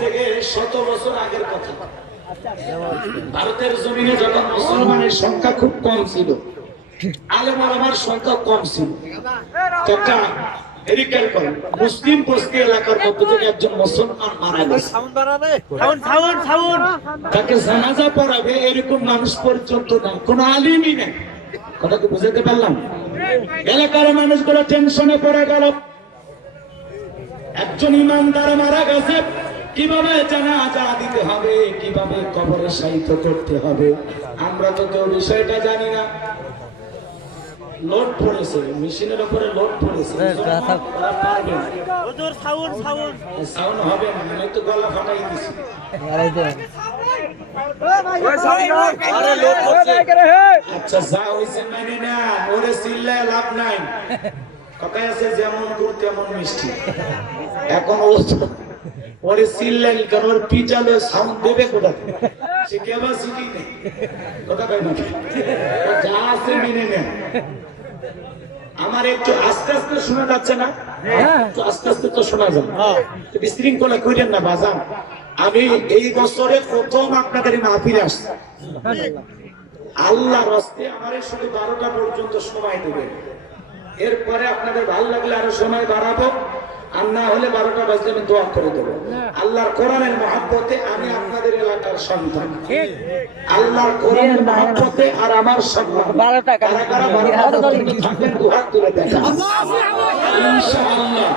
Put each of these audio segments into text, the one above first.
থেকে 100 বছর আগের কথা। ভারতের জমিনে যখন মুসলমানের সংখ্যা খুব কম ছিল, আলেম ওলামার সংখ্যা কম ছিল, তখন মুসলিম বস্তি এলাকার মধ্যে থেকে একজন মুসলমান মারা গেছে, তাকে জানাজা পড়াবে এরকম মানুষ পর্যন্ত নাই, কোন আলিমই নেই। কথা কি বুঝাতে পারলাম? এলাকার মানুষগুলো টেনশনে পড়ে গেল, একজন ইমানদার মারা গেছে, কিভাবে জানাজা দিতে হবে, কিভাবে কবরে শায়িত করতে হবে, আমরা তো কেউ বিষয়টা জানি না। লোড পড়েছে, মেশিনের উপরে লোড পড়েছে, সাউন্ড হবে না, আমি তো গলা ফাটাই দিছি। আচ্ছা যা হয়েছে মানে না, ওরে চিল্লায় লাভ নাই। কথায় আছে যেমন গুড় তেমন মিষ্টি। এখন ওরে চিল্লাই কারণ ওর পিচালে সাউন্ড দেবে কোথায়, সে ক্যাপাসিটি নেই। কথা কয় না, যা আছে মেনে নেন। আমার একটু আস্তে আস্তে শোনা যাচ্ছে না? একটু আস্তে আস্তে তো শোনা যায়, বিশৃঙ্খলা করেন না বাজান। আমি এই বছরে প্রথম আপনাদের মাহফিলে আসছি, আল্লাহর রাস্তে আমারে শুধু 12টা পর্যন্ত সময় দেবেন, এরপরে আপনাদের ভালো লাগলে আরো সময় বাড়াবো, আর না হলে 12টা বাজলে আমি দোয়া করে দেবো। আল্লাহর কোরআনের মহব্বতে আমি আপনাদের এলাকার সন্তান, আল্লাহর কোরআনের মহব্বতে আর আমার সন্তান, দুহাত তুলে দেখা ইনশাআল্লাহ,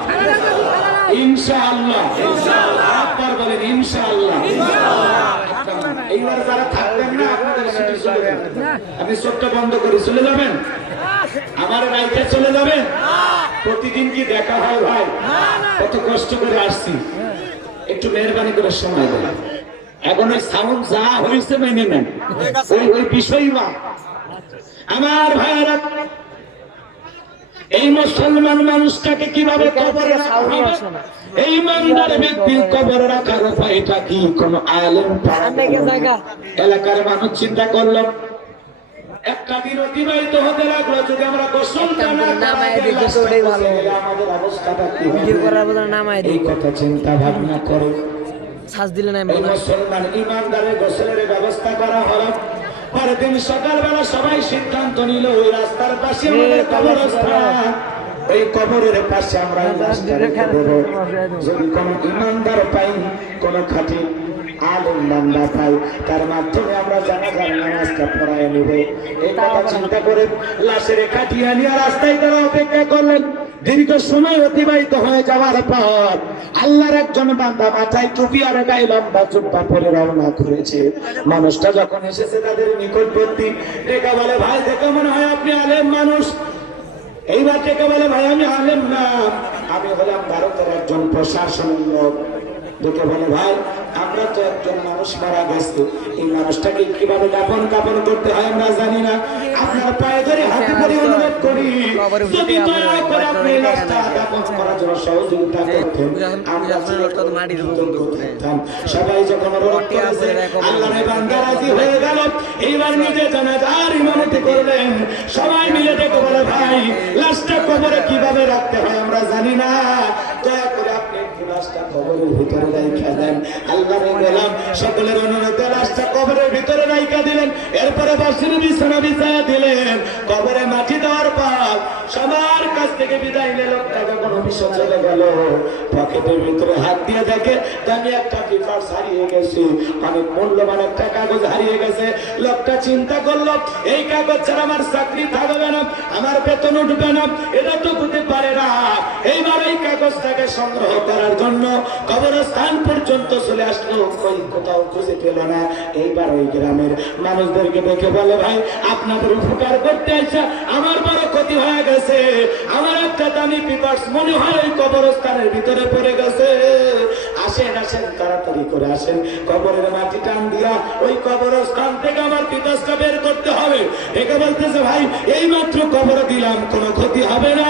ইনশাআল্লাহ, একবার বলেন ইনশাআল্লাহ। এইবার যারা থাকবেন না আপনাদের ছুটি চলে যাবেন, আপনি চোখটা বন্ধ করে চলে যাবেন, আমার রাইতে চলে যাবেন। প্রতিদিন কি দেখা হয় ভাই? কত কষ্ট করে আসছি, একটু মেহরবানি করে সময় দেন। এখন ওই সাউন্ড যা হয়েছে মেনে নেন, ওই বিষয় না। আমার ভাইয়েরা, এই মুসলমান মানুষটাকে কিভাবে কবরে রাখা হবে, এই ইমানদার ব্যক্তির কবরে রাখার উপায়টা কি? কোন আলেম এলাকার মানুষ চিন্তা করলো, একটা দিন অতিবাহিত হতে লাগলো, যদি আমরা গোসলটা না করি আমাদের অবস্থাটা কি হবে? এই কথা চিন্তা ভাবনা করে মুসলমান ইমানদারের গোসলের ব্যবস্থা করা হলো। পরের দিন সকালবেলা সবাই সিদ্ধান্ত নিল, ওই রাস্তার পাশে আমাদের কবরস্থান, ওই কবরের পাশে আমরা যদি কোন ইমানদার পাই, কোন খাঁটি আলেম বান্দা পাই, তার মাধ্যমে আমরা জানাজার নামাজটা পড়ায় নিব। এই কথা চিন্তা করে লাশের কাটিয়ে নিয়ে রাস্তায় তারা অপেক্ষা করলেন। দীর্ঘ সময় অতিবাহিত হয়ে যাওয়ার পর আল্লাহর একজন বান্দা মাথায় টুপি আর গায়ে লম্বা জুব্বা পরে রওনা করেছে। মানুষটা যখন এসেছে তাদের নিকটবর্তী, ডেকে বলে, ভাই দেখে মনে হয় আপনি আলেম মানুষ। এইবার ডেকে বলে, ভাই আমি আলেম না, আমি হলাম ভারতের একজন প্রশাসনের লোক। ডেকে বলে, ভাই আমরা তো একজন মানুষ মারা গেছে, এই মানুষটাকে কিভাবে দাফন কাফন করতে হয় আমরা জানি না, আপনার পায়ে ধরে হাতে করে অনুরোধ করি, যদি দয়া করে আপনি লাশটা দাফন করার জন্য সহযোগিতা করতেন, আমরা থাকতাম। সবাই যখন অনুরোধ করেছে, আল্লাহর বান্দা রাজি হয়ে গেল। এইবার নিজে জানাজার ইমামতি করলেন। সবাই মিলে ডেকে বলে, ভাই লাশটা কবরে কিভাবে রাখতে হয় আমরা জানি না, দয়া করে আপনি লাশটা কবরের ভিতরে রাইখা দেন। আল্লাহর গোলাম সকলের অনুরোধে লাশটা কবরের ভিতরে রাইখা দিলেন। এরপরে বাসির বিছানা বিছায়া দিলেন। কবরে মাটি দেওয়ার পর সবার কাছ থেকে বিদায় নিয়ে লোকটা যখন অফিসে চলে গেল, পকেটের ভিতরে হাত দিয়ে দেখে আমি একটা পেপার হারিয়ে গেছি, অনেক মূল্যবান একটা কাগজ হারিয়ে গেছে। লোকটা চিন্তা করলো, এই কাগজ ছাড়া আমার চাকরি থাকবে না, আমার বেতন উঠবে না, এটা তো হতে পারে না। এইবার এই কাগজটাকে সংগ্রহ করার জন্য কবরস্থান পর্যন্ত চলে আসলো, কই কোথাও খুঁজে পেল না। এইবার ওই গ্রামের মানুষদেরকে দেখে বলে, ভাই আপনাদের উপকার করতে আসা আমার বড় ক্ষতি হয়ে গেছে, আমার একটা দামি পেপারস মনে হয় ওই কবরস্থানের ভিতরে পড়ে গেছে, আসেন আসেন তাড়াতাড়ি করে আসেন, কবরের মাটি টান দিয়া ওই কবরস্থান থেকে আমার পেপারসটা বের করতে হবে। একে বলতেছে, ভাই এই মাত্র কবর দিলাম, কোনো ক্ষতি হবে না।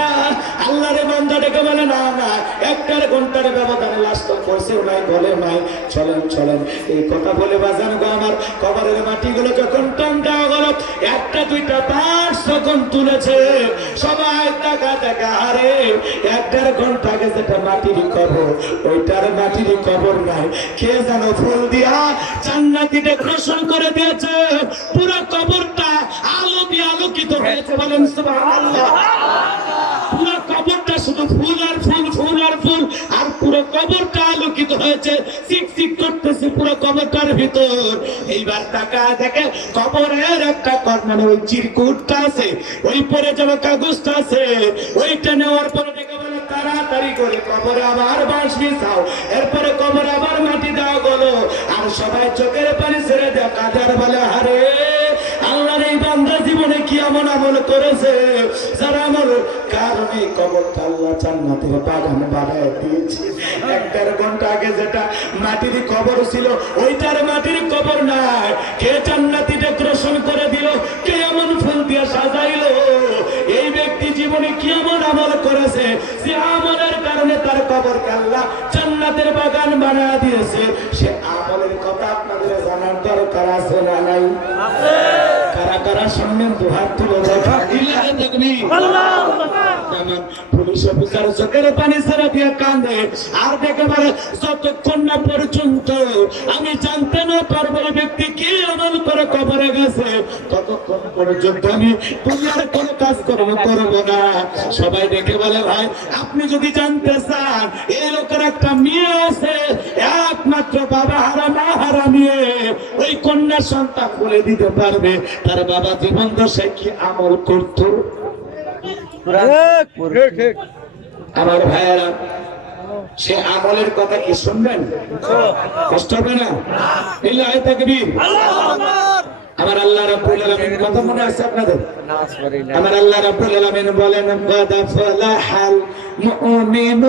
আল্লাহরে বান্দা ডেকে বলে, না না, 1 ঘন্টার ব্যবধানে লাশ কাজ তো করছেও নাই, বলে নাই চলেন চলেন। এই কথা বলে বাজান গো আমার কবরের মাটিগুলো যখন টান দেওয়া হলো, একটা দুইটা পাঁচ যখন তুলেছে, সবাই টাকা টাকা আরে 1-1.5 ঘন্টা আগে যেটা মাটির কবর, ওইটার মাটির কবর নাই, কে যেন ফুল দিয়া জান্নাতি ডেকোরেশন করে দিয়েছে, পুরো কবরটা আলো দিয়ে আলোকিত হয়েছে। বলেন সুবহানাল্লাহ। পুরো কবরটা শুধু ফুল আর ফুল, ফুল আর ফুল, আর পুরো কবরটা আলোকিত হয়েছে, চিকচিক করতেছে পুরো কবরটার ভিতর। এইবার টাকা দেখে কবরের একটা মানে ওই চিরকুটটা আছে, ওই পরে যাওয়া কাগজটা আছে, ওইটা নেওয়ার পরে দেখে বলে তাড়াতাড়ি করে কবরে আবার বাঁশ বিছাও, এরপরে কবরে আবার মাটি দেওয়া গেলো। আর সবাই চোখের পানি ছেড়ে দেয়, কাজার বলে হারে আল্লাহর এই বান্দা জীবনে কি এমন আমল করেছে, যারা আমল কারণে কবরটা আল্লাহ জান্নাতের বাগান বানায় দিয়েছে। 1-1.5 ঘন্টা আগে যেটা মাটির কবর ছিল, ওইটার মাটির কবর নাই, কে জান্নাতি ডেকোরেশন করে দিল, কে এমন ফুল দিয়ে সাজাইলো। এই ব্যক্তি জীবনে কি এমন আমল করেছে, যে আমলের কারণে তার কবরকে আল্লাহ জান্নাতের বাগান বানায় দিয়েছে। সে আমলের কথা আপনাদের জানার দরকার আছে না নাই? কারা কারা শুনলেন দুহাত তুলে দেখা পুলিশ অফিসার চোখের পানি ছেড়ে দিয়ে কান্দে, আর দেখে বলে যতক্ষণ না পর্যন্ত আমি জানতে না পারবো ব্যক্তি কি আমল করে কবরে গেছে, ততক্ষণ পর্যন্ত আমি দুনিয়ার কোনো কাজ করবো না। সবাই দেখে বলে ভাই আপনি যদি জানতে চান এই লোকের একটা মেয়ে আছে, একমাত্র বাবা হারা মা হারা মেয়ে, ওই কন্যার সন্তান বলে দিতে পারবে তার বাবা জীবন দশায় কি আমল করত। আমার ভাইয়েরা, সে আমলের কথা কি শুনবেন? কষ্ট হবে না? লিল্লাহি তাকবীর। আমার আল্লাহ রাব্বুল আলামিন কথা মনে আছে আপনাদের? আমার আল্লাহ রাব্বুল আলামিন বলেন قد فلح المؤمنون।